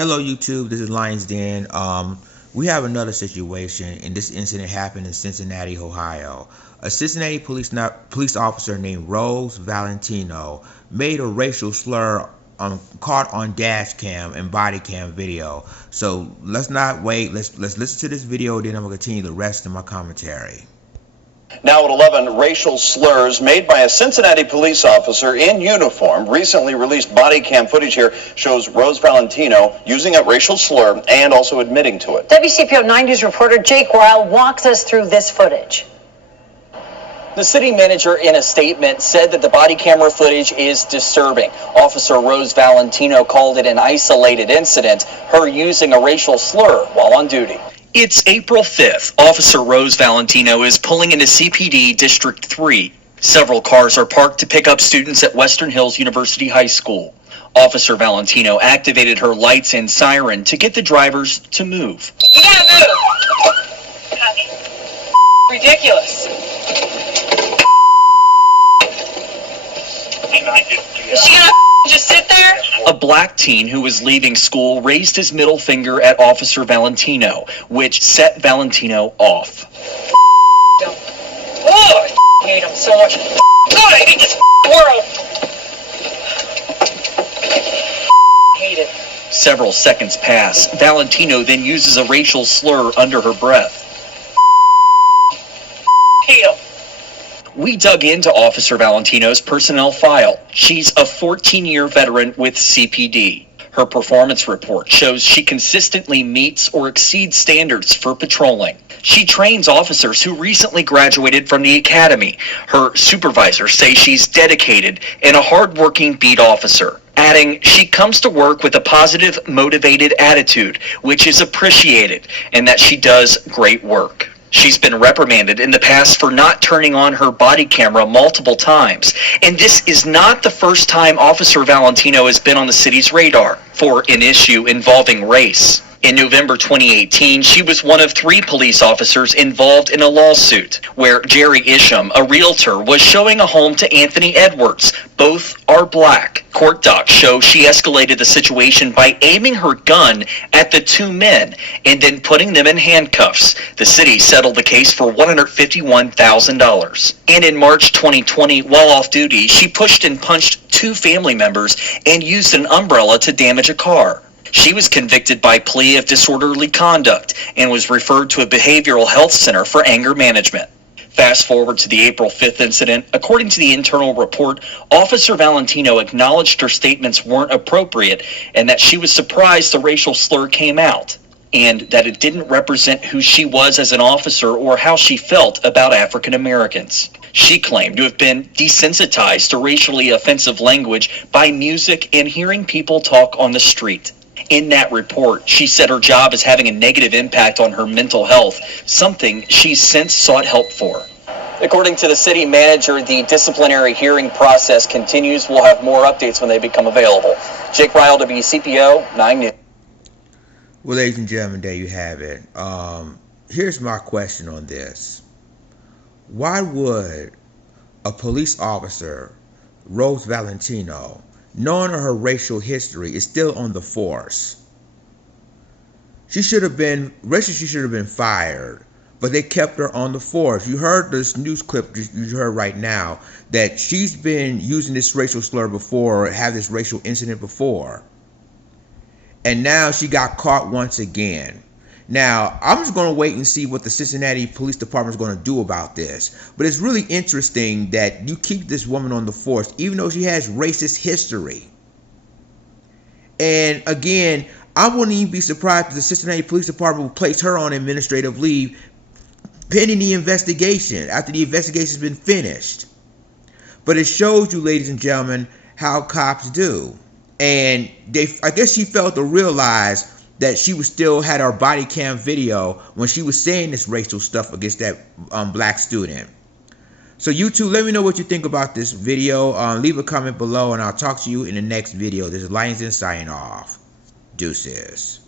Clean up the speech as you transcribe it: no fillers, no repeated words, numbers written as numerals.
Hello YouTube, this is Lions Den. We have another situation, and this incident happened in Cincinnati, Ohio. A Cincinnati police officer named Rose Valentino made a racial slur caught on dash cam and body cam video. So let's not wait, let's listen to this video, then I'm going to continue the rest of my commentary. Now at 11, racial slurs made by a Cincinnati police officer in uniform. Recently released body cam footage here shows Rose Valentino using a racial slur and also admitting to it. WCPO 9 News reporter Jake Ryle walks us through this footage. The city manager in a statement said that the body camera footage is disturbing. Officer Rose Valentino called it an isolated incident, her using a racial slur while on duty. It's April 5th. Officer Rose Valentino is pulling into CPD District 3. Several cars are parked to pick up students at Western Hills University High School. Officer Valentino activated her lights and siren to get the drivers to move. You gotta move! Ridiculous. Is she gonna just sit there? A black teen who was leaving school raised his middle finger at Officer Valentino, which set Valentino off. Oh, I hate him so much. God, I hate this world. Hate it. Several seconds pass. Valentino then uses a racial slur under her breath. Hate him. We dug into Officer Valentino's personnel file. She's a 14-year veteran with CPD. Her performance report shows she consistently meets or exceeds standards for patrolling. She trains officers who recently graduated from the academy. Her supervisors say she's dedicated and a hard-working beat officer, adding she comes to work with a positive, motivated attitude, which is appreciated, and that she does great work. She's been reprimanded in the past for not turning on her body camera multiple times, and this is not the first time Officer Valentino has been on the city's radar for an issue involving race. In November 2018, she was one of 3 police officers involved in a lawsuit where Jerry Isham, a realtor, was showing a home to Anthony Edwards. Both are black. Court docs show she escalated the situation by aiming her gun at the 2 men and then putting them in handcuffs. The city settled the case for $151,000. And in March 2020, while off duty, she pushed and punched 2 family members and used an umbrella to damage a car. She was convicted by plea of disorderly conduct and was referred to a behavioral health center for anger management. Fast forward to the April 5th incident. According to the internal report, Officer Valentino acknowledged her statements weren't appropriate and that she was surprised the racial slur came out, and that it didn't represent who she was as an officer or how she felt about African Americans. She claimed to have been desensitized to racially offensive language by music and hearing people talk on the street. In that report, she said her job is having a negative impact on her mental health, something she's since sought help for. According to the city manager, the disciplinary hearing process continues. We'll have more updates when they become available. Jake Ryle, WCPO 9 News. Well, ladies and gentlemen, there you have it. Here's my question on this. Why would a police officer, Rose Valentino, knowing her racial history, is still on the force? She should have been fired, but they kept her on the force. You heard this news clip you heard right now that she's been using this racial slur before, or had this racial incident before, and now she got caught once again. Now, I'm just going to wait and see what the Cincinnati Police Department is going to do about this. But it's really interesting that you keep this woman on the force, even though she has racist history. And again, I wouldn't even be surprised if the Cincinnati Police Department will place her on administrative leave pending the investigation, after the investigation has been finished. But it shows you, ladies and gentlemen, how cops do. And I guess she failed to realize that she was still had her body cam video when she was saying this racial stuff against that black student. So you two, let me know what you think about this video. Leave a comment below, and I'll talk to you in the next video. This is Lions Den signing off. Deuces.